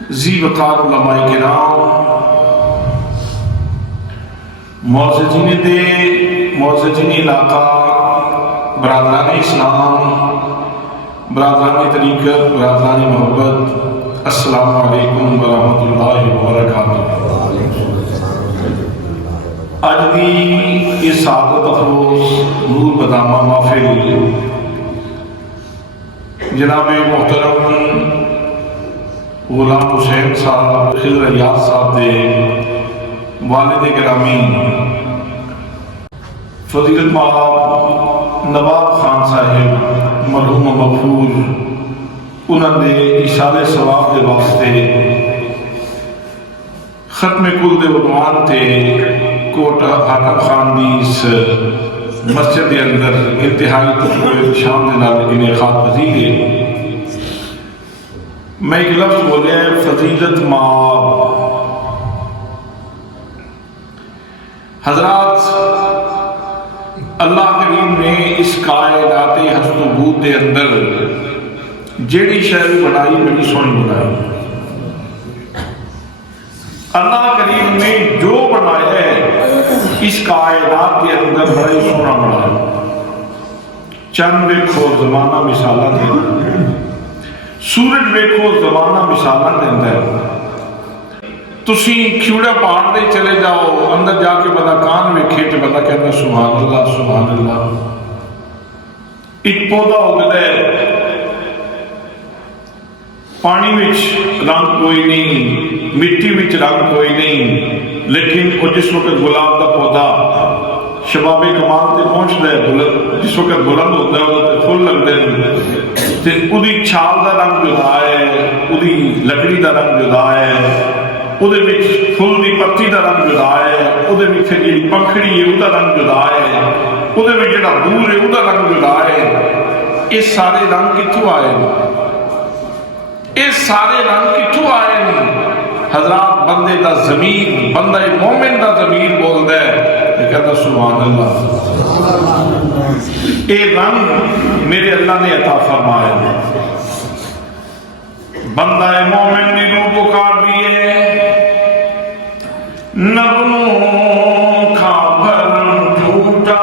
ذی وقار علماء کرام، معززین دے، معززین علاقہ، برادران اسلام، برادران طریقت، برادران محبت، السلام علیکم ورحمۃ اللہ وبرکاتہ۔ اج دی اس سعادت افروز نور بدامہ محفل جناب محترم غلام حسین صاحب خضر ریاض صاحب دے والد گرامی فضیلت مآب نواب خان صاحب مرحوم مغفور، انہوں نے اشارے ثواب دے واسطے ختم کل دے عنوان تے کوٹ حاکم خان دی اس مسجد کے اندر انتہائی تجربے شام دے نال انعقاد پذیر ہے۔ میں ایک لفظ بولے فضیلت مآب۔ حضرات، اللہ کریم نے اس کائنات ہست و بود دے اندر جیڑی شہر بنائی بڑی سونی بنائی۔ اللہ کریم نے جو بنایا ہے اس کائنات کے اندر بڑا ہی سونا بنایا۔ چند ویکھو زمانہ مثالہ دینا، سورج ویکھو زمانہ مثالہ دینا ہے۔ تسی کھیوڑا پہاڑ دے چلے جاؤ، اندر جا کے بندہ کان ویکھے تو بندہ کہنا سبحان اللہ سبحان اللہ۔ ایک پودا ہو گیا ہے، پانی وچ رنگ کوئی نہیں، مٹی وچ رنگ کوئی نہیں، لیکن وہ جس وقت گلاب کا پودا شباب کمال تے پہنچتا ہے، جس وقت بلند ہوتا ہے وہ پھول لگتے ہیں، وہی چھال کا رنگ جدا ہے، وہی لکڑی کا رنگ جدا ہے، وہ پھول کی پتی کا رنگ جدا ہے، وہ جی پنکھڑی ہے وہ رنگ جدا ہے، وہ جڑا بور ہے وہ رنگ جدا ہے۔ یہ سارے رنگ کتوں آئے؟ یہ سارے رنگ کتوں آئے؟ حضرات، بندے دا ضمیر، بندہ مومن دا ضمیر بولتا ہے، یہ کہتا سبحان اللہ۔ یہ رنگ میرے اللہ نے عطا فرمایا۔ بندہ مومن نے روح پکار دیے، نغموں کا بھرم ٹوٹا،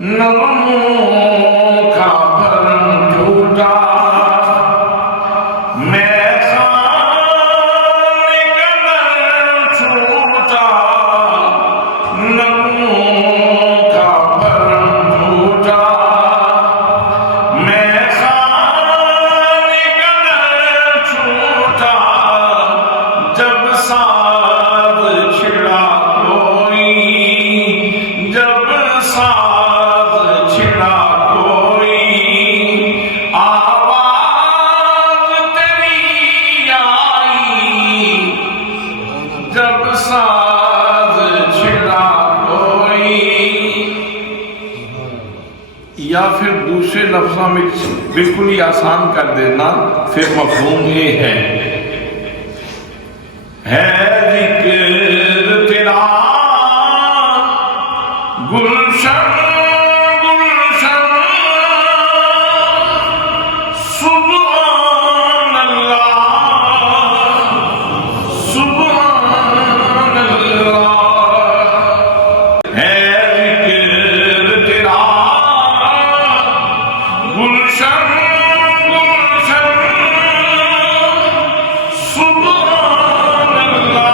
نغموں کا بھرم ٹوٹا، میں خانے کے در چھوٹا، نغموں کا بھرم ٹوٹا، میں خانے کے در چھوٹا، جب ساز چھڑا کوئی، جب ساز چھڑا کوئی، آواز تیری آئی، جب ساز چھڑا کوئی۔ یا پھر دوسرے لفظوں میں بالکل ہی آسان کر دینا، پھر مفہوم یہ ہے ذکر تیرا گلشن گلشن، سبحان اللہ سبحان اللہ، ہے ذکر تیرا گلشن گلشن، سبحان اللہ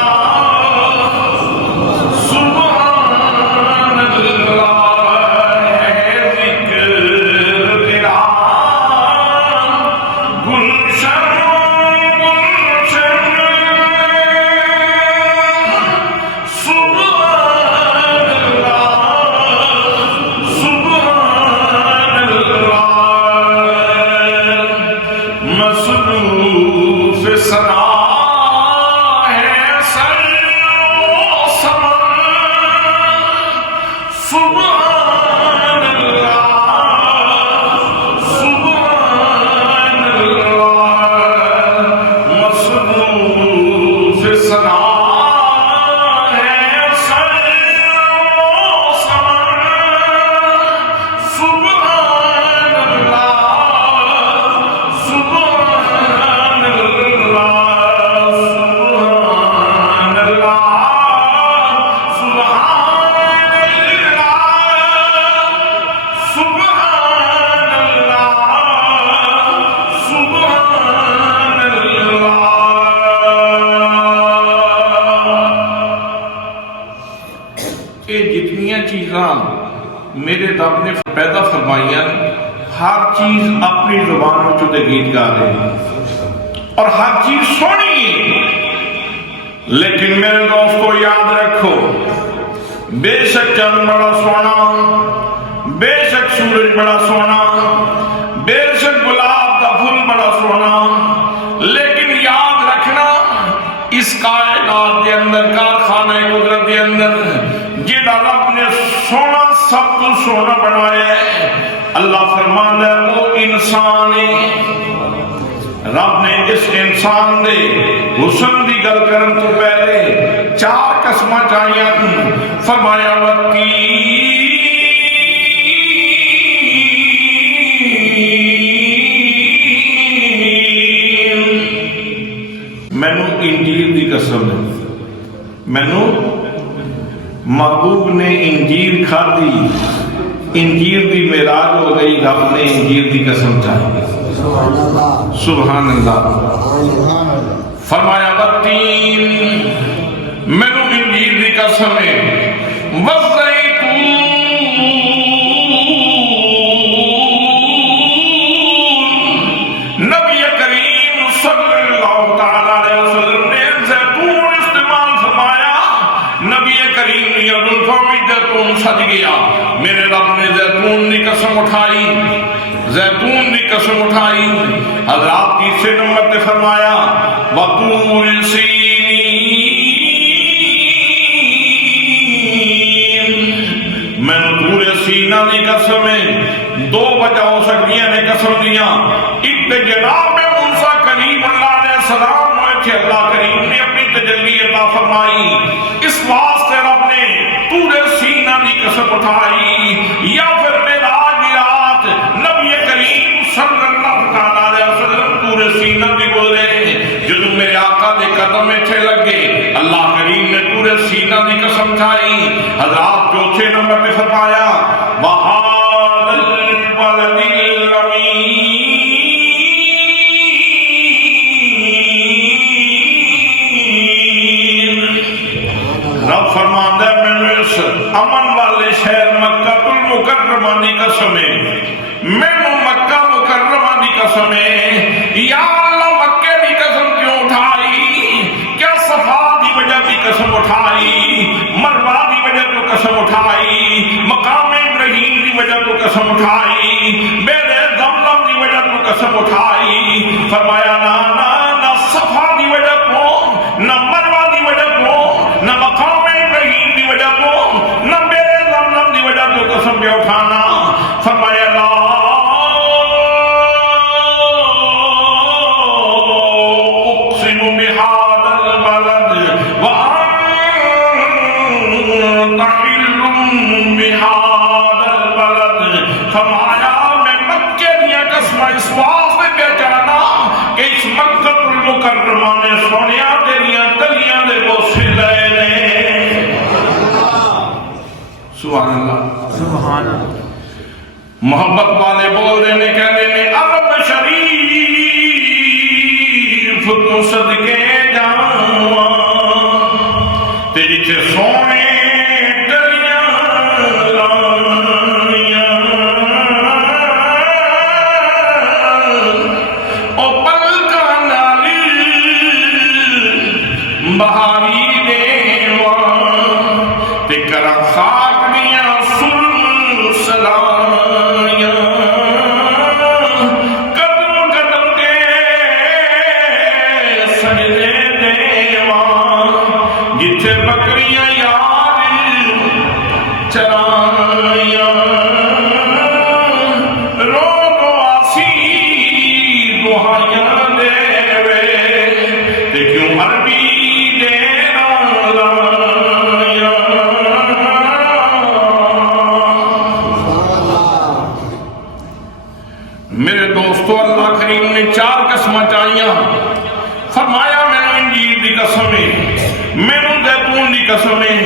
میرے رب نے پیدا فرمائیاں ہر چیز اپنی زبان میں چودے گیت گا رہے ہیں اور ہر چیز سونی ہے، لیکن میرے دوستو یاد رکھو بے شک چند بڑا سونا، بے شک سورج بڑا سونا، بے شک گلاب کا پھول بڑا سونا، لیکن یاد رکھنا اس کائنات کے اندر کارخانہ قدرت کے اندر جہاں رب نے سونا سب کو سونا بنایا ہے، اللہ فرماتا ہے وہ انسان ہے۔ رب نے اس انسان دے حسن دی گل کرن تو پہلے چار قسمہ چاہیاں، فرمایا مینوں انجیل دی قسم ہے، مینوں محبوب نے انجیل کھادی، انجیل دی معراج ہو گئی، رب نے انجیل دی قسم چاہی، سبحان اللہ۔ فرمایا والتین، مینوں انجیل دی قسم ہے، والزیتون، نبی کریم صلی اللہ تعالیٰ علیہ وسلم نے زیتون استعمال فرمایا، نبی کریم نے زیتون سج گیا، میرے رب نے زیتون دی قسم اٹھائی، زیتون دی قسم اٹھائی۔ حضرات تیسرے نمبر تے فرمایا وطور سینین، میں نے طور سینہ دی قسم ہے، دو وجہ ہو سکتی ہیں نے قسم دیا، ایک جناب موسیٰ کلیم اللہ علیہ السلام ہوئے تھے، اللہ کریم نے اپنی تجلی عطا فرمائی، اس واسطے رب نے طور سینہ دی قسم اٹھائی، یا پھر معراج کی رات نبی کریم صلی اللہ علیہ وسلم طور سینہ دی گزرے، جدو میرے آقا دے قدم تھے لگے، اللہ کریم نے طور سینہ دی قسم اٹھائی۔ حضرات چوتھے نمبر پہ فرمایا وَهَذَا الْبَلَدِ الْأَمِينِ، رب فرماتا ہے میں اس امن والے شہر مکہ المکرمہ دی قسم ہے، میں مکہ مکرمہ دی قسم ہے، یا اللہ مکہ دی قسم کیوں اٹھائی؟ کیا صفا دی وجہ دی قسم اٹھائی، مروہ دی وجہ تو قسم اٹھائی، مقام ابراہیم دی وجہ تو قسم اٹھائی، بیر زمزم دی وجہ تو قسم اٹھائی؟ فرمایا نہ صفا دی وجہ کو، نہ مروہ دی وجہ کو، نہ مقام ابراہیم دی وجہ کو، نہ بیر زمزم دی وجہ تو قسم پہ اٹھانا۔ فرمایا لا اقسم بہذا البلد وانت حل بہذا البلد، فرمایا میں مکے دیا قسم اس واسطے پہچانا کہ اس مکہ المکرمہ نے سونیا تیریاں تلیاں دے بوسے لے لے، سبحان اللہ سبحان اللہ۔ محبت والے بول دینے کہنے میں عرب شریف تو صدقے جاواں تیری چھے سونے تلیاں لائیاں، او پلکا نالی بہاری دیواں تے کرا خاک دیاں سن سلائیاں، قدم قدم کے سجدے دیواں جتھے بکریاں یار چرائیاں، رو رو آسی دعائیاں دے وے تے کیوں عربی دینا لائیاں۔ میرے دوستو اللہ کریم نے چار قسمہ چاہیاں، فرمایا میں نے انجیل دی قسم ہے، میں نے زیتون دی قسم ہے،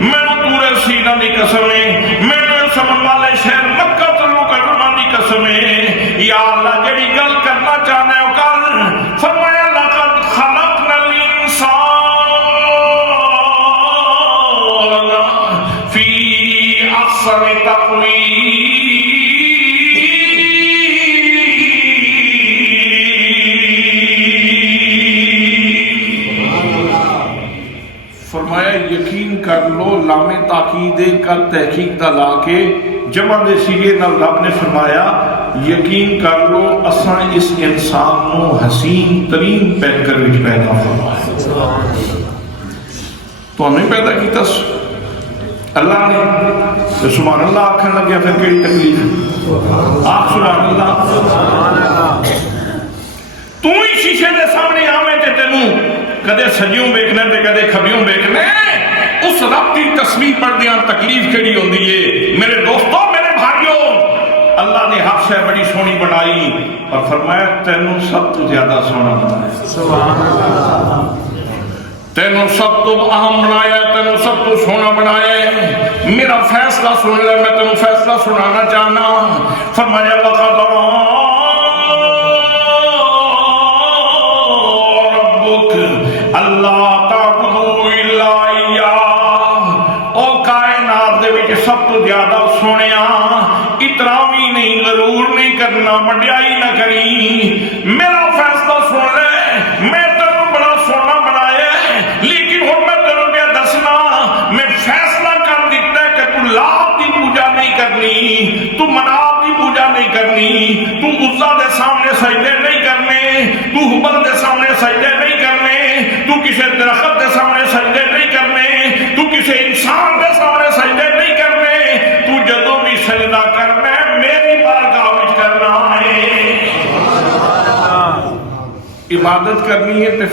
میں نے طور سینہ دی قسم ہے، میں نے سمن والے شہر مکہ المکرمہ دی قسم ہے، یا اللہ جڑی گل کرنا چاہنا ہے کر۔ فرمایا لقد خلقنا الانسان فی احسن تقویم، کر لو، لام تاکید کر تحقیق دا لا کے جمع دے سیگے نال رب نے فرمایا یقین کر لو اساں اس انسان نو حسین ترین پیکر وچ پیدا فرمایا۔ تو ہمیں پیدا کیتا اللہ نے، تو سبحان اللہ آکھن لگیا پھر کیڑی تکلیف؟ آکھ سبحان اللہ۔ تو ہی شیشے دے سامنے آویں تے تینوں کدے سجیوں بیکنے تے کدے کھبیوں بیکنے، اس رب کی تصویر پڑھ دیاں تکلیف کیڑی ہوندی ہے؟ میرے دوستوں، میرے بھائیوں، اللہ نے ہر شے بڑی سونی بنائی اور فرمایا تینوں سب تو زیادہ سونا بنایا، سبحان اللہ، تینوں سب تو اہم بنایا، تینوں سب تو سونا بنایا ہے۔ میرا فیصلہ سن لے، میں تینوں فیصلہ سنانا چاہنا۔ فرمایا وَقَضَى رَبُّكَ أَلَّا تَعْبُدُوا إِلَّا إِيَّاهُ۔ او کائنات دے وچ سب تو زیادہ سونیا، اتراوی نہیں، غرور نہیں کرنا، بڑائی نہ کری۔ میرا فیصلہ سن لے، میں تینوں بڑا سونا بنایا ہے، لیکن ہن میں تینوں کیا دسنا، میں فیصلہ کر دیتا ہے کہ تو لات دی پوجا نہیں کرنی، تو منات دی پوجا نہیں کرنی، تو عزا دے سامنے سجدے نہیں کرنے، تو حبل دے سامنے سجدے نہیں کرنے، تو کسی درخت دے سامنے سجدے نہیں کرنے، تو کسی انسان دے سامنے سجدے نہیں کرنے، تو جدوں بھی سجدہ کرنا ہے میری بارگاہ وچ کرنا ہے۔ عبادت کرنی ہے تو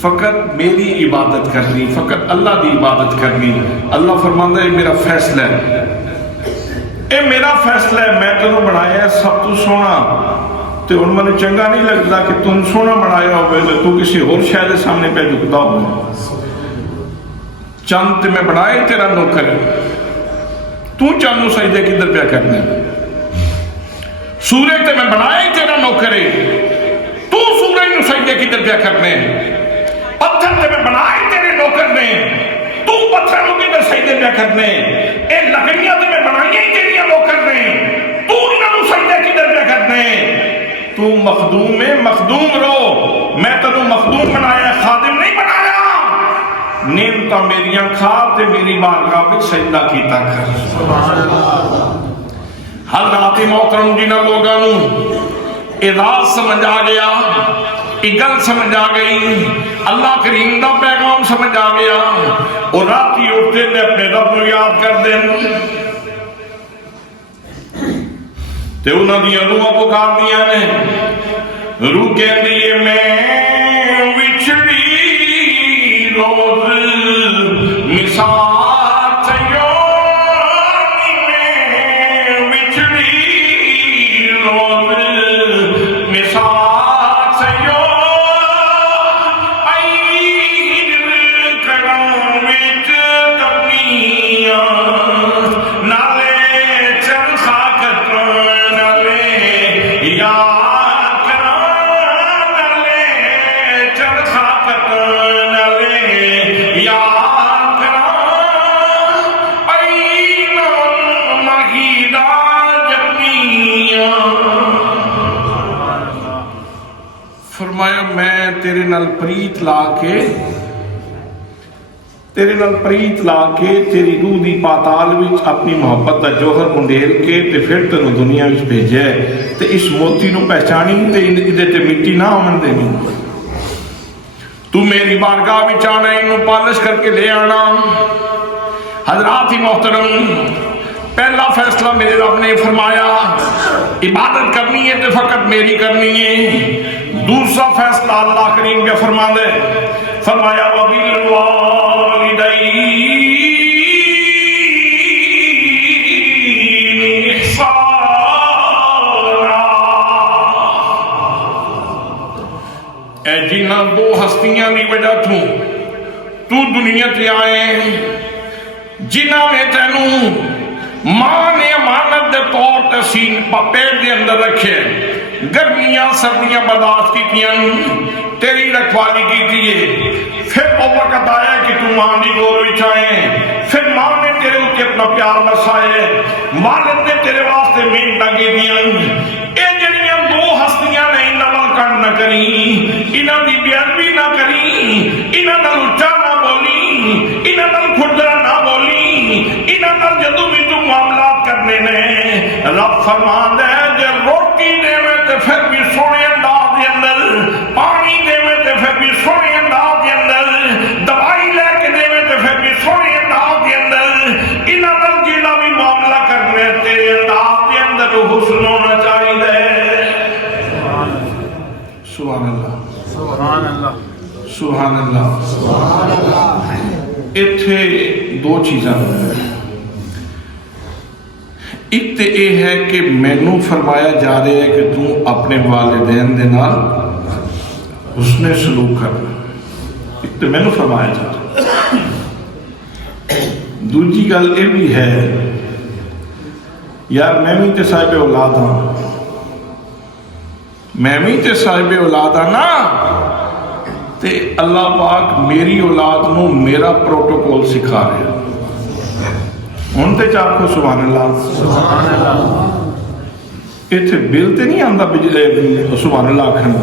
فقط میری عبادت کرنی، فقط اللہ دی عبادت کرنی۔ اللہ فرماندا ہے میرا فیصلہ ہے، اے میرا فیصلہ ہے، میں تینوں بنایا ہے سب تو سونا، تے ہن مجھے چنگا نہیں لگتا کہ تم سونا بنایا ہوئے تو کسی اور شے دے سامنے پہ جھکتا ہوئے۔ چند تے میں بنائے تیرا نوکر، تو چند نو سجدے کدھر پہ کرنے؟ سورج تے میں بنائے تیرا نوکر، تو سورج نو سجدے کدھر پہ کرنے؟ پتھر تے میں بنائے تیرے نوکر نے، تو پتھر نو کدھر سجدے پہ کرنے؟ اے لکڑیاں تے میں بنائی ہی تیریاں نوکر نے، تو انہاں نو سجدے کدھر پہ کرنے؟ تو مخدوم ہے، مخدوم رو، میں تینوں مخدوم بنایا، خادم نہیں بنایا۔ نعمتاں میریاں کھا تے میری بارگاہ وچ سجدہ کیتا کر۔ حضرات محترم جنہاں لوگاں نوں اعزاز سمجھ آ گیا، گل سمجھ آ گئی، اللہ کریم دا پیغام سمجھ آ گیا، اور راتی اٹھتے نے اپنے رب نو یاد کر دیں تے انہاں دیاں روحاں پکار دیاں نے، روح کہندی ہے میں وچھڑی روز مثال تھیو، میں وچھڑی روز مثال تھیو، ائی کرم وچ کمیاں نالے چرخا کٹن نالے یا کرم نالے چرخا کٹن نالے یا کرم ائی نون مہیدا جمیاں۔ فرمایا میں تیرے نال پریت لا کے، تیرے نال پریت لا کے تیری روح دی پاتال وچ اپنی محبت دا جوہر منڈیل کے تے پھر تینوں دنیا وچ بھیجے تے اس موتی نو پہچانی تے ادھے تے مٹی نہ آمن دینی۔ تو میری بارگاہ وچ آنا، انہوں پالش کر کے لے آنا۔ حضرات محترم، پہلا فیصلہ میرے رب نے فرمایا عبادت کرنی ہے تو فقط میری کرنی ہے۔ دوسرا فیصلہ اللہ کریم کے فرما دے، فرمایا وَبِالْوَالِدَيْنِ إِحْسَانًا۔ اے جنہاں دو ہستیاں دی وجہ تو دنیا تے آئے، جنہاں میں تینوں ماں نے امانت دے طور تے سین پیٹ دے اندر رکھے، گرمیاں سردیاں برداشت کیتیاں، تیری رکھوالی کیتی ہے، پھر وہ وقت آیا کہ تو ماں دی گود وچ آئے، پھر ماں نے تیرے اوپر اپنا پیار برسائے، والد نے تیرے واسطے محنت کیتیاں۔ اے جڑیاں دو ہستیاں نے انہاں نال کن نہ کری، انہاں دی بے ادبی نہ کری، انہاں نال اچا نہ بولی، فرماندا ہے جے روٹی دیوے تے پھر بھی سونے انداز دے اندر، پانی دیوے تے پھر بھی سونے انداز دے اندر، دوائی لے کے دیوے تے پھر بھی سونے انداز دے اندر، انہاں نال جیڑا بھی معاملہ کرنے تیرے انداز دے اندر حسن ہونا چاہیے۔ سبحان اللہ سبحان اللہ سبحان اللہ سبحان اللہ۔ اتھے دو چیزاں، ایک تے یہ ہے کہ مینوں فرمایا جا رہا ہے کہ تم اپنے والدین دے نال حسن سلوک کر، ایک تے مینوں فرمایا جا رہا ہے۔ دوسری گل یہ بھی ہے یار میں بھی تے صاحب اولاد ہاں، میں بھی تے صاحب اولاد ہاں نا، تے اللہ پاک میری اولاد نو میرا پروٹوکول سکھا رہے ہیں۔ ہن تے چاکو سبحان اللہ سبحان اللہ۔ ایتھے بل تے نہیں آندا سبحان اللہ آکھنا،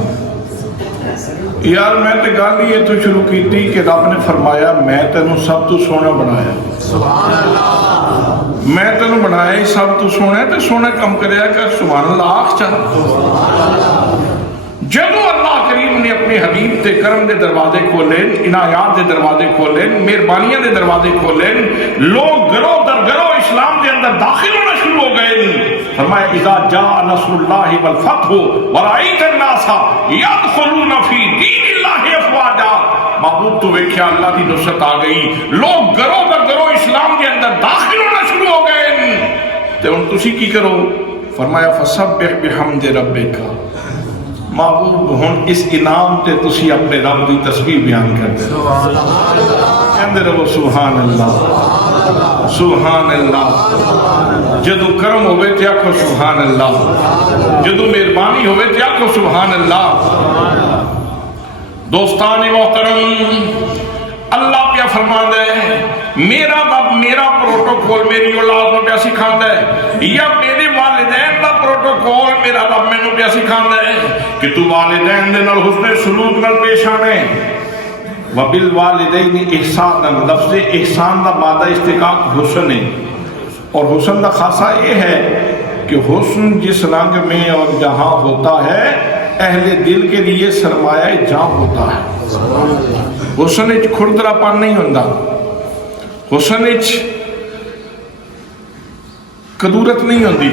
یار میں تے گل ہی تو شروع کیتی کہ رب نے فرمایا میں تینوں سب تو سونا بنایا، سبحان اللہ۔ میں تینوں بنایا ہی سب تو سونا ہے، تے سونا کم کریا کہ سبحان اللہ آکھ چاہ۔ جدو اللہ کریم نے اپنے حبیب تے کرم دے دروازے کھولے، عنایات دے دروازے کھولے، مہربانیاں دے دروازے کھولے، لوگ گروہ در گروہ اسلام دے اندر داخل ہونا شروع ہو گئے۔ فرمایا اذا جاء نصر اللہ والفتح ورأیت الناس یدخلون فی دین اللہ افواجا، محبوب تو ویکھیا اللہ کی نصرت آ گئی، لوگ گروہ در گروہ اسلام دے اندر داخل ہونا شروع ہو گئے۔ تے ہن تسی کی کرو؟ فرمایا فسبح بحمد ربک، محبوب ہن اس انعام تے تسی اپنے رب دی تسبیح بیان کر دے، کہندے رہو سبحان اللہ سبحان اللہ۔ جدو کرم ہوئے تے آکھو سبحان اللہ، جدو مہربانی ہوئے تے آکھو سبحان اللہ۔ دوستان محترم، اللہ پیا فرما دے میرا رب میرا پروٹوکول میری اولاد میں پیا سکھا دے، یا میرے والدین دا پروٹوکول میرا رب میں پیا سکھا دے کہ تو والدین دے نال حسن سلوک نال پیش آنے۔ وَبِالْوَالِدَيْنِ احسان، لفظ احسان دا مادہ استقاق حسن ہے، اور حسن دا خاصہ یہ ہے کہ حسن جس رنگ میں اور جہاں ہوتا ہے اہل دل کے لیے سرمایہ جاں ہوتا ہے۔ حسن اچ کھردرا پان نہیں ہوندہ، حسن اچ قدورت نہیں ہوندی،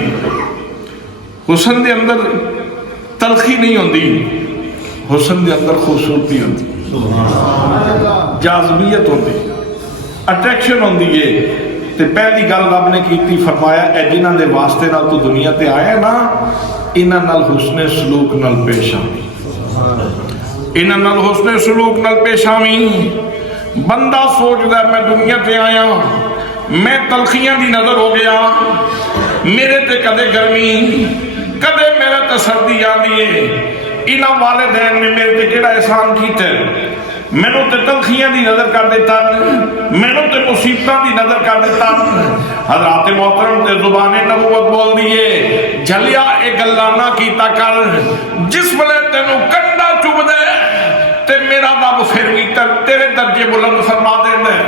حسن دے اندر تلخی نہیں ہوندی، حسن دے اندر خوبصورتی ہوندی، جاذبیت ہوندی، اٹریکشن ہوندی ہے۔ تے پہلی گل رب نے کیتی، فرمایا اے جنہاں دے واسطے نال تو دنیا تے آئے نا، انہاں نال حسن سلوک نال پیش آویں، انہاں نال حسن سلوک نال پیش آویں۔ بندہ سوچدا ہے میں دنیا تے آیا، میں تلخیاں دی نظر ہو گیا، میرے تے کدے گرمی کدے میرے تے سردی آندی ہے، انہاں والدین نے میرے تے کیڑا احسان کیتا ہے، مینوں تے تلخیاں دی نظر کر دیتا، مینوں تے مصیبتاں دی نظر کر دیتا۔ حضرات محترم تے زبان نبوت بول دیئے جھلیا اے گلاں نہ کیتا کر، جس ویلے تینوں کنڈا چب دے تے میرا رب پھر بھی تیرے درجے بلند فرما دیندا ہے،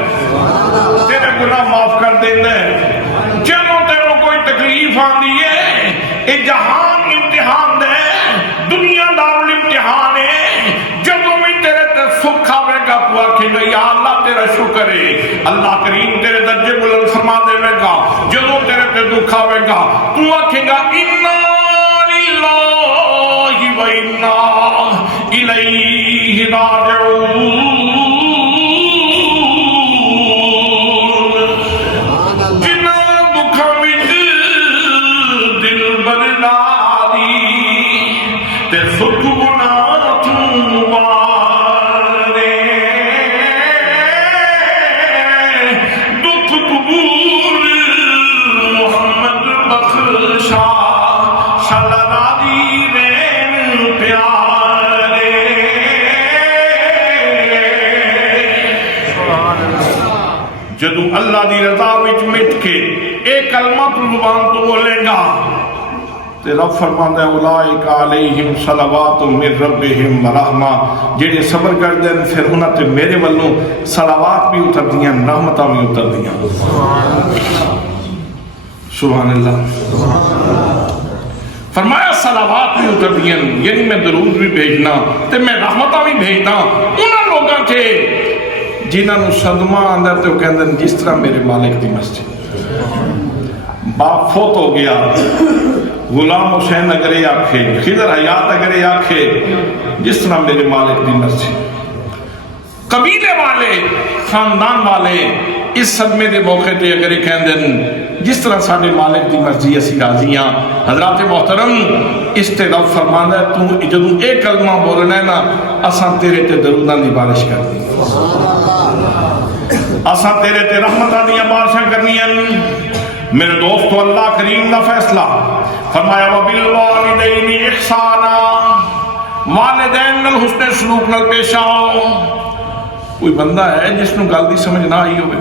تیرے گناہ معاف کر دیندا ہے۔ جدوں تینوں کوئی تکلیف آندی ہے، اے جہان امتحان دے، دنیا دارالامتحان ہے، جدوں بھی تیرے تے سکھ آوے گا تو آکھے گا یا اللہ تیرا شکر ہے، اللہ کریم تیرے درجے بلند فرما دے گا۔ جدوں تیرے تے دکھ آوے گا تو آکھے گا انا للہ و انا الیہ راجعون۔ جدو اللہ دی رضا وچ مٹ کے ایک کلمہ تو زبان تو بولے گا تے رب فرماندا ہے اولئک علیہم صلوات من ربہم ورحمہ، جڑے صبر کردے ہیں پھر انہاں تے میرے والوں صلوات بھی اتردیاں، رحمتاں بھی اتردیاں۔ سبحان اللہ۔ فرمایا صلوات بھی اتر دیا، یعنی میں درود بھی بھیجنا تے میں رحمتہ بھی بھیجنا انہاں لوگاں تے جنہاں نو صدمہ آندا تے وہ کہندے جس طرح میرے مالک دی مسجد۔ باپ فوت ہو گیا، غلام حسین اگر یہ آکھے، خضر حیات اگر یہ آکھے جس طرح میرے مالک دی مسجد۔ قبیلے والے، خاندان والے اس صدمے دے موقع تے اگر یہ کہندے جس طرح ساڑھے مالک دی مرضی اسی راضی ہاں۔ حضرات محترم اس تے رب فرماندہ ہے تو جدوں ایک کلمہ بولنا ہے نا اساں تیرے تے دروداں دی بارش کرنی، اساں تیرے تے رحمتاں دی بارشاں کرنی ہیں۔ میرے دوستو اللہ کریم دا فیصلہ فرمایا وَبِالْوَالِدَيْنِ إِحْسَانًا، والدین نال حسن سلوک نال پیش آؤ۔ کوئی بندہ ہے جس نو گل دی سمجھ نہ آئی ہوئے؟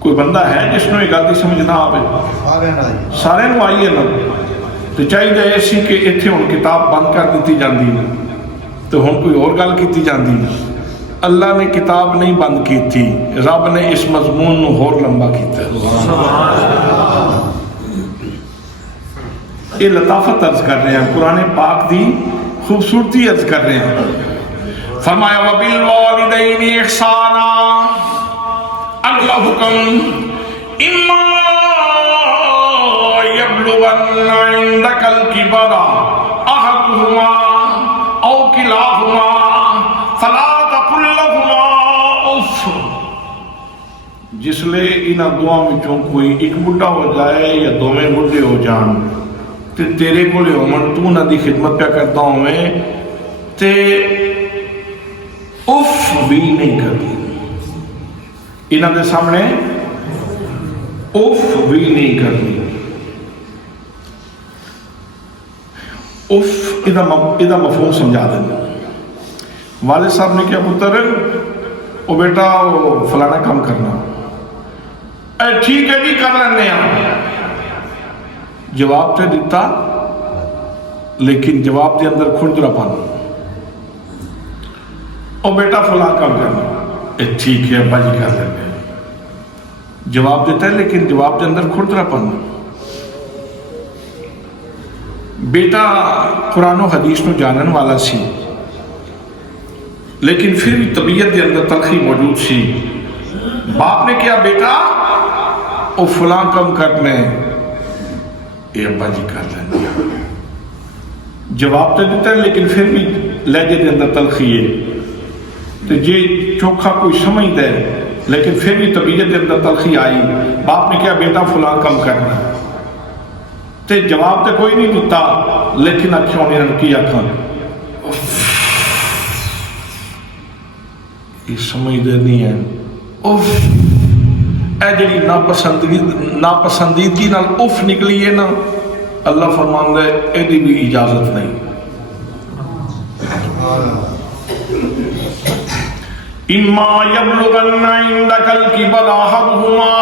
کوئی بندہ ہے جس نو یہ گل دی سمجھ نہ آئے؟ سارے نو آئی ہے نا؟ تو چاہیے ایسی کہ اتھے ہن کتاب بند کر دیتی جاندی تو ہن کوئی اور گل کیتی جاندی۔ اللہ نے کتاب نہیں بند کی تھی، رب نے اس مضمون نو اور لمبا کیتا ہے۔ یہ لطافت عرض کر رہے ہیں، قرآن پاک دی خوبصورتی عرض کر رہے ہیں۔ فرمایا وَبِالْوَالِدَيْنِ إِحْسَانًا، اگلا حکم اِمَّا يَبْلُغَنَّ عِنْدَكَ الْكِبَرَ أَحَدُهُمَا أَوْ كِلَاهُمَا فَلَا تَقُلْ لَهُمَا أُفٍّ۔ جس لے انہاں دعاں وچوں کوئی ایک بڑھا ہو جائے یا دوویں بڑھے ہو جان تے تیرے کولے ہومن تو نہ دی خدمت پہ کرتا ہوں میں تے اف بھی نہیں کرتی، انہاں دے سامنے اف بھی نہیں کرتی۔ اف ادھا مفہوم سمجھا دیں۔ والد صاحب نے کیا پتر او بیٹا فلانا کام کرنا، اے ٹھیک ہے جی کر لینے ہیں، جواب تے دیتا لیکن جواب دے اندر کھڑدرا پانا۔ او بیٹا فلاں کام کرنا، اے ٹھیک ہے ابا جی کر لینے ہیں، جواب دیتا ہے لیکن جواب دے اندر کھڑدرا پانا۔ بیٹا قرآن و حدیث نو جانن والا سی لیکن پھر بھی طبیعت دے اندر تلخی موجود سی۔ باپ نے کیا بیٹا او فلاں کام کرنے، اے ابا جی کر لینے، جواب تو دیتا ہے لیکن پھر بھی لہجے دے اندر تلخی ہے۔ تو یہ چوکھا کوئی سمجھ دے لیکن پھر بھی طبیعت دے اندر تلخی آئی۔ باپ نے کیا بیٹا فلاں کام کرنا، تے جواب تو کوئی نہیں دیتا لیکن اکھیوں نے رنکی آکھاں یہ سمجھ دے نہیں ہے، اف اے جڑی ناپسندیدگی نال اف نکلی ہے نا، اللہ فرماندہ ہے ایدی بھی اجازت نہیں۔ اِمَّا يَبْلُغَنَّ عِنْدَكَ الْكِبَرَ أَحَدُهُمَا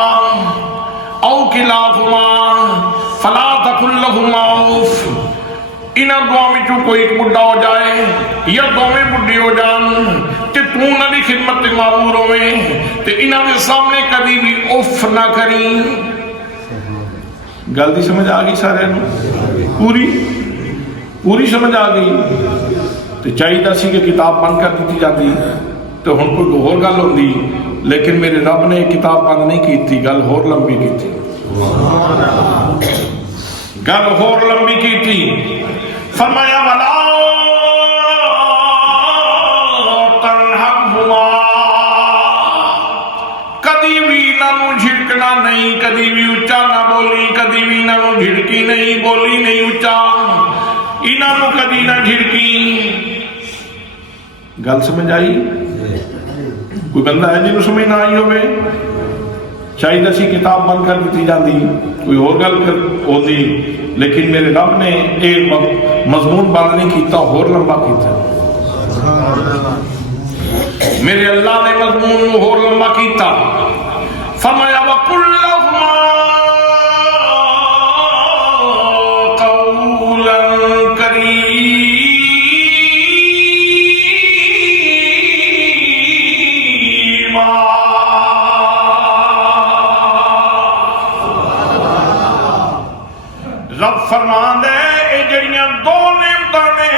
أَوْ كِلَاهُمَا فَلَا تَقُلْ لَهُمَا أُفٍّ۔ انہاں دعا وچوں کوئی ایک بڑھا ہو جائے یا دوویں بڑھے ہو جان تے تو نہ دی خدمت تے معمور ہوئے تے انہاں دے سامنے کبھی بھی اف نہ کریں۔ گل دی سمجھ آ گئی سارے نو؟ پوری سمجھ آ گئی؟ تو چاہیے سی کہ کتاب بند کر دیتی جاتی تو ہن کوئی اور گل ہوندی، لیکن میرے رب نے کتاب بند نہیں کی تھی، گل اور لمبی کی تھی، گل اور لمبی کی تھی۔ فرمایا وَلَا تَنْهَرْهُمَا، کدی بھی نہ جھڑکنا نہیں، کدی بھی اچھا نہ بولی، کدی بھی نہ جھڑکی نہیں، بولی نہیں اچھا، انہوں کدی نہ جھڑکی۔ گل سمجھ آئی؟ کوئی بندہ ہے جنہوں سمجھ نہ آئی ہوئے؟ چاہیے سی کتاب بند کر دیتی جاندی، کوئی اور گل ہوتی، لیکن میرے رب نے ایک مضمون بند نہیں کیتا، اور لمبا کیتا۔ میرے اللہ نے مضمون اور لمبا کیتا۔ فرمایا وَقُلْ لَهُمَا قَوْلًا كَرِيمًا، فرمان ہے اے جڑیاں دو نعمتاں نے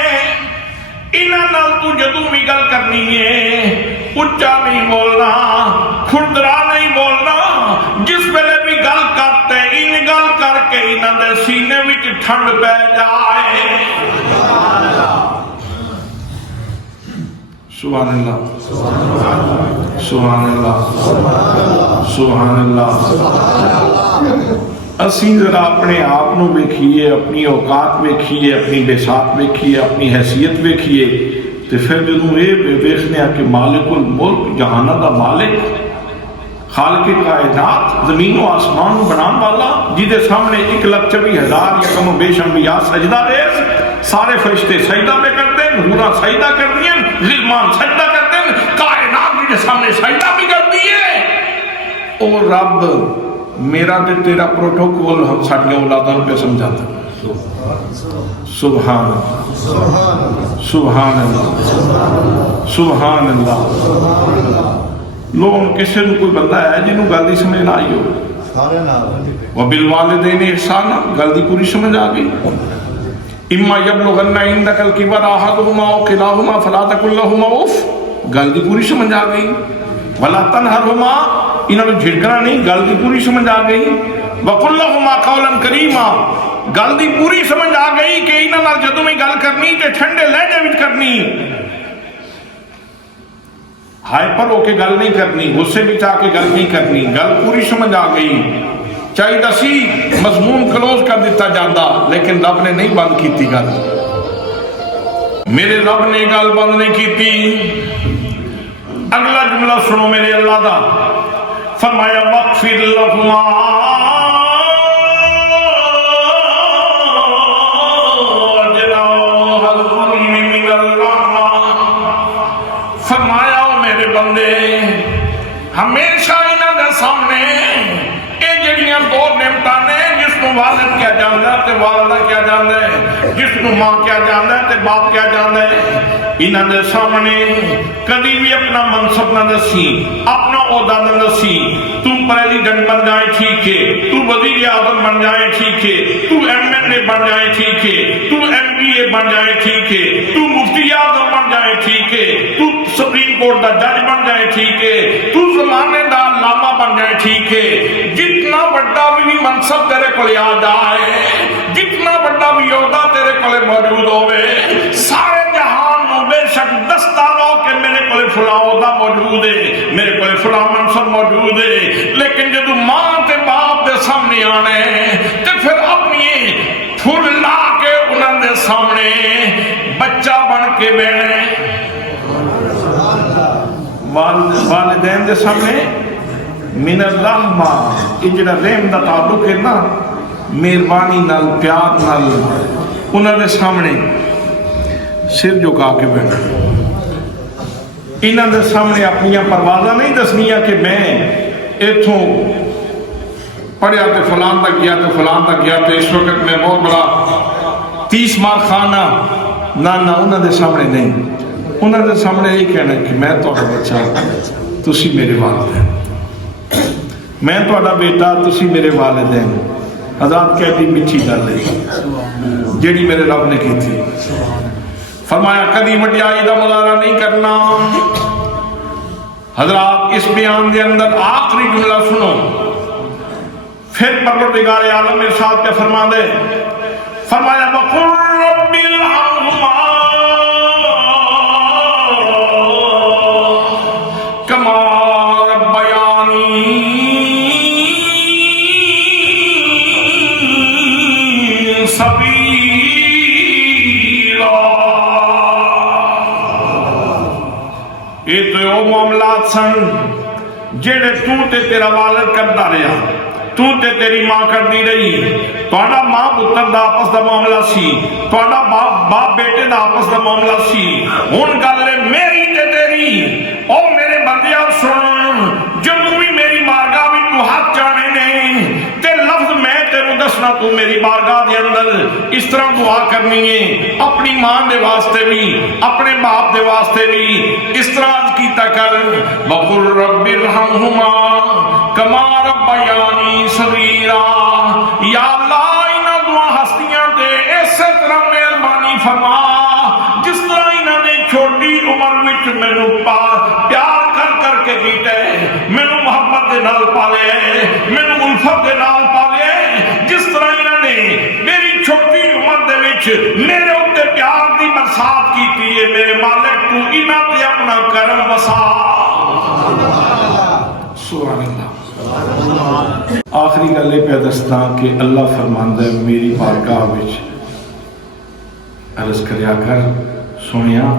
انہاں نال تو جدوں بھی گل کرنی ہے اچا نہیں بولنا کھردرا نہیں بولنا جس ویلے بھی گل کرتے ان گل کر کے انہاں دے سینے وچ ٹھنڈ پہ جائے سبحان اللہ سبحان اللہ سبحان اللہ اسی ذرا اپنے آپ نو ویکھیے اپنی اوقات ویکھیے اپنی بساط ویکھیے اپنی حیثیت ویکھیے تو پھر جدوں یہ ویکھنے کہ مالک الملک جہانہ دا مالک خالق کائنات زمین و آسمان بنان والا جیدے سامنے 1,24,000 یکم و بیش انبیاء سجدہ ریز سارے فرشتے سجدہ پہ کرتے ہیں حورا سجدہ کرتی ہیں غلمان سجدہ کرتے ہیں کائنات جیدے سامنے سجدہ بھی کرتی ہے اور رب میرا تے تیرا پروٹوکول ہم ساڑھیاں اولادوں پہ سمجھاتا ہے سبحان اللہ سبحان اللہ سبحان اللہ لوگ کسی نے کوئی بندہ ہے جنہوں گل دی سمجھ نہ آئی ہو وبالوالدین احسانا گل دی پوری سمجھ آ گئی اما یبلغن عندک الکبر احدہما او کلاہما فلا تقل لہما اف گل دی پوری سمجھ آ گئی ولا تنہرہما انہوں نے جھڑکنا نہیں گل دی پوری سمجھ آ گئی وقل لہما قولا کریما گل دی پوری سمجھ آ گئی کہ انہوں نے جدوں میں گل کرنی تے ٹھنڈے لہجے وچ کرنی ہائپر ہو کے گل نہیں کرنی غصے بھی چاہ کے گل نہیں کرنی گل پوری سمجھ آ گئی چاہیے دسی مضمون کلوز کر دیتا جاندہ لیکن رب نے نہیں بند کیتی گل میرے رب نے گل بند نہیں کیتی اگلا جملہ سنو میرے اللہ دا فرمایا وَغْفِرْ لَهُمَا فرمایا میرے بندے ہمیشہ انہاں دے سامنے اے جڑیاں دو نعمتاں نے جس کو والد کیا جاندا ہے تے والدہ کیا جاندا ہے جس کو ماں کیا جاندا ہے تے باپ کیا جاندا ہے انہاں دے سامنے کبھی بھی اپنا منصب نہ دسی اپنا عہدہ نہ دسی تو پریزیڈنٹ بن جائے ٹھیک ہے تو وزیر اعظم بن جائے ٹھیک ہے تو ایم ایل اے بن جائے ٹھیک ہے تو ایم پی اے بن جائے ٹھیک ہے تو مفتی اعظم بن جائے ٹھیک ہے تو سپریم کورٹ دا جج بن جائے ٹھیک ہے تو زمانے دا علامہ بن جائے ٹھیک ہے جتنا بڑا بھی منصب تیرے کو آ جائے جتنا بڑا بھی عہدہ تیرے کو موجود ہوئے سارے جہان میں بے شک دستانوں کہ میرے کو فلاں عہدہ موجود ہے میرے کو فلاں منصب موجود ہے لیکن جب ماں تے باپ دے سامنے آنے تے پھر اپنی پھول لا کے انہوں دے سامنے بچہ بن کے بیٹھے والدین دے سامنے من الرحمہ اجڑا رحم دا تعلق ہے نا مہربانی نال پیار نال انہوں دے سامنے سر جھکا کے بیٹھے انہوں دے سامنے اپنی پروازہ نہیں دسنیاں کہ میں ایتھوں پڑھیا تے فلان تک گیا تے فلان تک گیا تے اس وقت میں بہت بڑا 30 مار خانہ نہ انہوں دے سامنے نہیں انہوں نے سامنے یہی کہنا کہ میں تھوڑا بچہ تسی میرے والدین میں تھوڑا بیٹا تسی میرے والدین حضرات کہتی میٹھی گل ہے جیڑی میرے رب نے کی تھی فرمایا کدی وڈیائی دا مظاہرہ نہیں کرنا حضرات اس بیان دے اندر آخری جملہ سنو پھر پروردگار عالم ارشاد کے فرما دے فرمایا وَقُلْ رَبِّ الْعَظْمَا کما ربیانی صغیرا یہ تو وہ معاملات سن جڑے تو تے تیرا والد کرتا رہا تو تے تیری ماں کر دی رہی توڑا ماں پتر دا آپس دا معاملہ سی توڑا باپ بیٹے دا آپس دا معاملہ سی ان گلے میری تے تیری او میرے بندیاں سن جب بھی میری بارگاہ بھی تو ہاتھ جانے نہیں تے لفظ میں تیرو دسنا تو میری بارگاہ دے اندر اس طرح دعا کرنی ہے اپنی ماں دے واسطے بھی اپنے باپ دے واسطے بھی اس طرح کیتا کر وَقُلْ رَبِّ ارْحَمْهُمَا کما ربیانی صغیرا یا اللہ انہاں دعا ہستیاں فرما جس طرح انہوں نے چھوٹی عمر وچ مینوں پیار کر کر کے کیتا ہے مینوں محبت دے نال پالیا ہے مینوں الفت دے نال پالیا ہے جس طرح انہوں نے میری چھوٹی عمر دے وچ میرے اوتے پیار دی برسات کیتی ہے میرے مالک تو انہاں تے اپنا کرم وسا سبحان اللہ آخری گل یہ پہ دسنا کہ اللہ فرماندا ہے میری بارگاہ وچ عرض کریا کر سنیا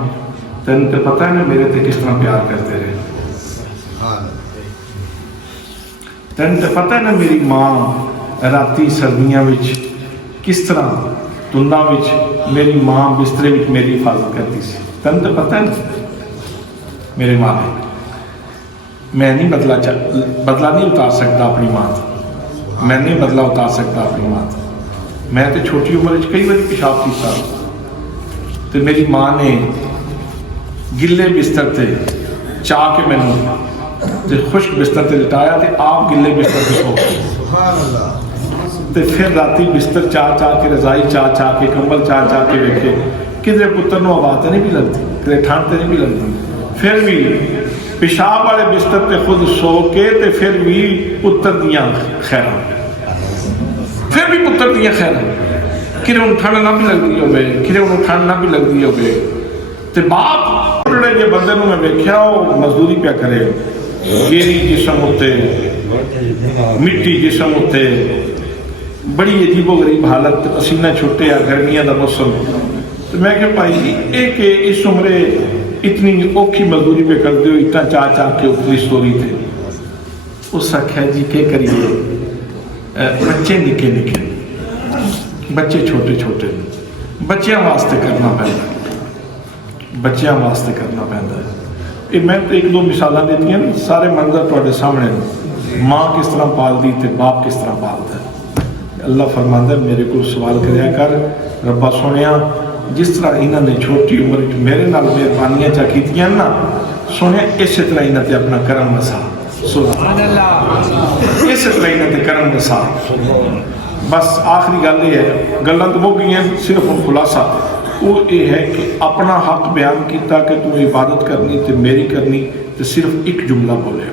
تین تے پتہ ہے نا میرے تے کس طرح پیار کرتے رہے تین تے پتہ ہے نا میری ماں راتی سردیاں وچ کس طرح دھنداں وچ میری ماں بسترے وچ میری حفاظت کرتی سی تین تے پتہ ہے نا میرے ماں نے میں نہیں بدلہ نہیں اتار سکتا اپنی ماں تو میں نہیں بدلہ اتار سکتا اپنی ماں تو میں تو چھوٹی عمر کئی بار پیشاب کیتا تو میری ماں نے گلے بستر تے چاہ کے مینوں تے خشک بستر تے لٹایا تے آپ گلے بستر تے سو تے پھر راتی بستر چاہ چاہ کے رضائی چاہ چاہ کے کمبل چاہ چاہ کے ویکھے کدھر پتر نو آواز نہیں بھی لگتی کدھر ٹھنڈ تے نہیں بھی لگتی پھر بھی پیشاب والے بستر تے خود سو کے تے پھر بھی پتر دیاں خیراں پھر بھی پتر دیاں خیراں کدھر انہوں ٹھنڈ نہ بھی لگتی ہوئے کدھر انہوں ٹھنڈ نہ بھی لگتی ہوئے تے باپ جڑے جے بندے نوں میں ویکھیا وہ مزدوری پیا کرے گیری جسم ہوتے مٹی جسم ہوتے بڑی عجیب و غریب حالت پسینہ چھٹے یا گرمیاں دا موسم تو میں کہ بھائی ایک اس عمرے اتنی اوکھی مزدوری پہ کر دیو اتنا چاہ چاہ کے اتنی سٹوری تھے اس آخیا جی کہ کریے بچے نکے نکے بچے چھوٹے چھوٹے بچیاں واسطے کرنا پہنتا بچیاں واسطے کرنا پہنتا ہے میں تو ایک دو مثالیں دیتی ہیں سارے منظر تواڈے سامنے ماں کس طرح پال دی تے باپ کس طرح پالتا ہے اللہ فرماندا ہے میرے کو سوال کریا کر ربا سونیا جس طرح انہوں نے چھوٹی عمر میرے نال مہربانیاں چا کیتیاں نا سونے اسی طرح انہوں نے اپنا کرم وسا سبحان اللہ اسی طرح انہوں نے کرم وسا بس آخری گل یہ ہے گلاں تو مک گئی ہیں صرف ان خلاصہ وہ یہ ہے کہ اپنا حق بیان کیتا کہ تو عبادت کرنی تے میری کرنی تے صرف ایک جملہ بولے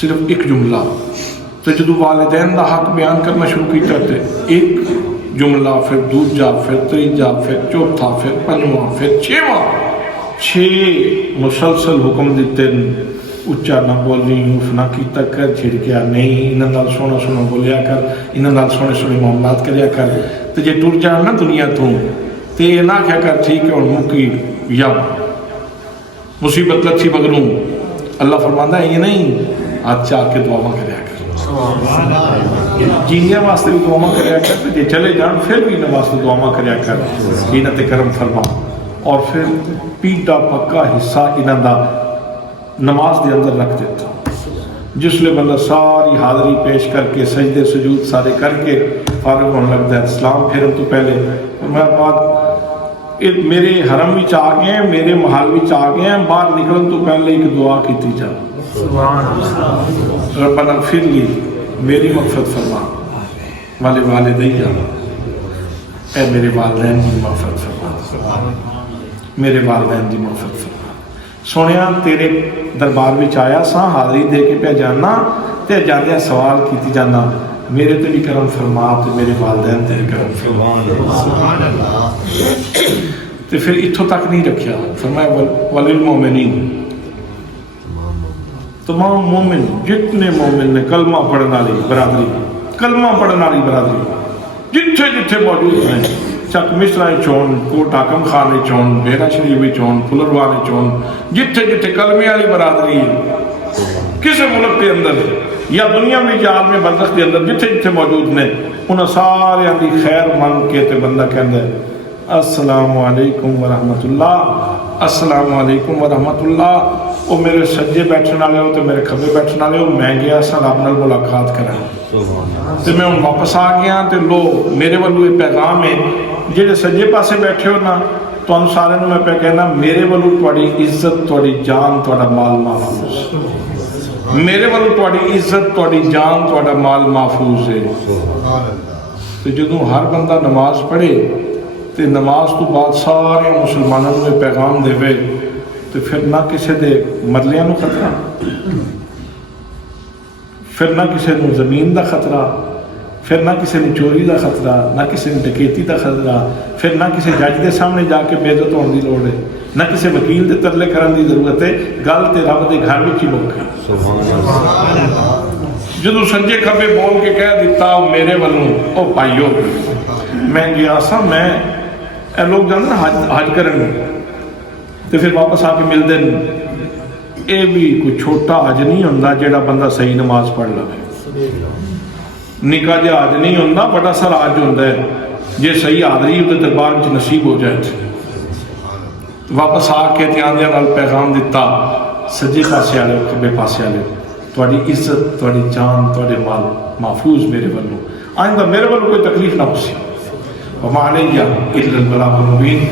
صرف ایک جملہ تو جدو والدین دا حق بیان کرنا شروع کیتا تے ایک جملہ پھر دوجا پھر تیجا پھر چوتھا پھر پنجواں پھر چھواں 6 مسلسل حکم دیتے اچھا نہ بولی اوف نہ کیتا کر چھڑکیا نہیں انہاں نال سونا سونا بولیا کر انہاں نال سونے سونے معاملات کریا کر تے جے ٹر جان نا دنیا تو تے نہ کیا کر ٹھیک ہے اور مکی یا مصیبت لچھی بگروں اللہ فرماندا ہے یہ نہیں ہاتھ چاہ کے دعا کریا کر جینیاں واسطے بھی دعا کریا کر جے چلے جان پھر بھی انہاں واسطے دعا کریا کر انہاں تے کرم فرما اور پھر پیٹا پکا حصہ انہاں دا نماز دے اندر رکھ دیتا جس لئے بندہ ساری حاضری پیش کر کے سجدے سجود سارے کر کے فارغ ہونے لگتا ہے اسلام پھیرن تو پہلے میں بات میرے حرم بھی چاہ گئے ہیں میرے محل بھی چاہ گئے ہیں باہر نکلن تو پہلے ایک دعا کی تھی جا ربنا اغفر لی میری مغفرت فرما والے والدیہ اے میرے والدین کی مغفرت فرما میرے والدین کی مغفرت فرما سونیا تیرے دربار میں آیا سا حاضری دے کے پہ جانا تے جاندیا سوال کیتی جانا میرے تے بھی کرم فرما تے میرے والدین تے کرم فرما تے پھر اتھوں تک نہیں رکھیا فرمایا وللمؤمنین تمام مومن جتنے مومن نے کلمہ پڑھنے والی برادری کلمہ پڑھنے والی برادری جتھے جتھے موجود ہیں چک مصرائے چون کوٹ حاکم خانے چون بیرا شریفی چون پھلروانے چون جتھے جتھے کلمے والی برادری ہے کسی ملک کے اندر یا دنیا میں یا عالم برزخ کے اندر جتھے جتھے موجود نے انہاں سارے دی خیر من کے تے بندہ کہندا ہے السلام علیکم ورحمت اللہ السلام علیکم ورحمت اللہ وہ میرے سجے بیٹھنے والے ہو تو میرے کھبے بیٹھنے والے ہو میں گیا سا رب نال ملاقات کرا تو میں ان واپس آ گیا تو لو میرے والو یہ پیغام ہے جہے سجے پاسے بیٹھے ہو نا تو ان سارے میں پہ کہنا میرے والو تھوڑی عزت تھوڑی جان تھوڑا مال محفوظ میرے والو تھوڑی عزت تھوڑی جان تھوڑا مال محفوظ ہے تو جدوں ہر بندہ نماز پڑھے تے نماز تو بعد سارے مسلمانوں کو یہ پیغام دے تو پھر نہ کسی دے مرلیاں نو خطرہ، پھر نہ کسی نو زمین دا خطرہ، پھر نہ کسی نے چوری دا خطرہ، نہ کسی نے ڈکیتی دا خطرہ، پھر نہ کسی جج دے سامنے جا کے بے عزت ہونے دی لوڑ ہے، نہ کسی وکیل دے ترلے کرن دی ضرورت ہے، گل تے رب دے گھر وچ ہی مک ہے۔ جدو سجے کھبے بول کے کہہ دیتا او میرے والوں او پائیو، میں گیا سا، میں اے لوگ جانے نا حج کرن تے پھر واپس آ کے مل دیں، اے بھی کوئی چھوٹا حج نہیں ہوندا جیڑا بندہ صحیح نماز پڑھ لے، نکا جا حج نہیں ہوندا، بڑا سارا حج ہوندا ہے جے صحیح حاضری تے دربار وچ نصیب ہو جائے۔ واپس آ کے دھیان نال پیغام دیتا، سجے پاسے والے کھبے پاسے والے، تہاڈی عزت، تہاڈی جان، تہاڈے مال محفوظ میرے والوں، آئندہ میرے والوں کوئی تکلیف نہ ہو سی۔ وما علیہ الا البلاغ المبین۔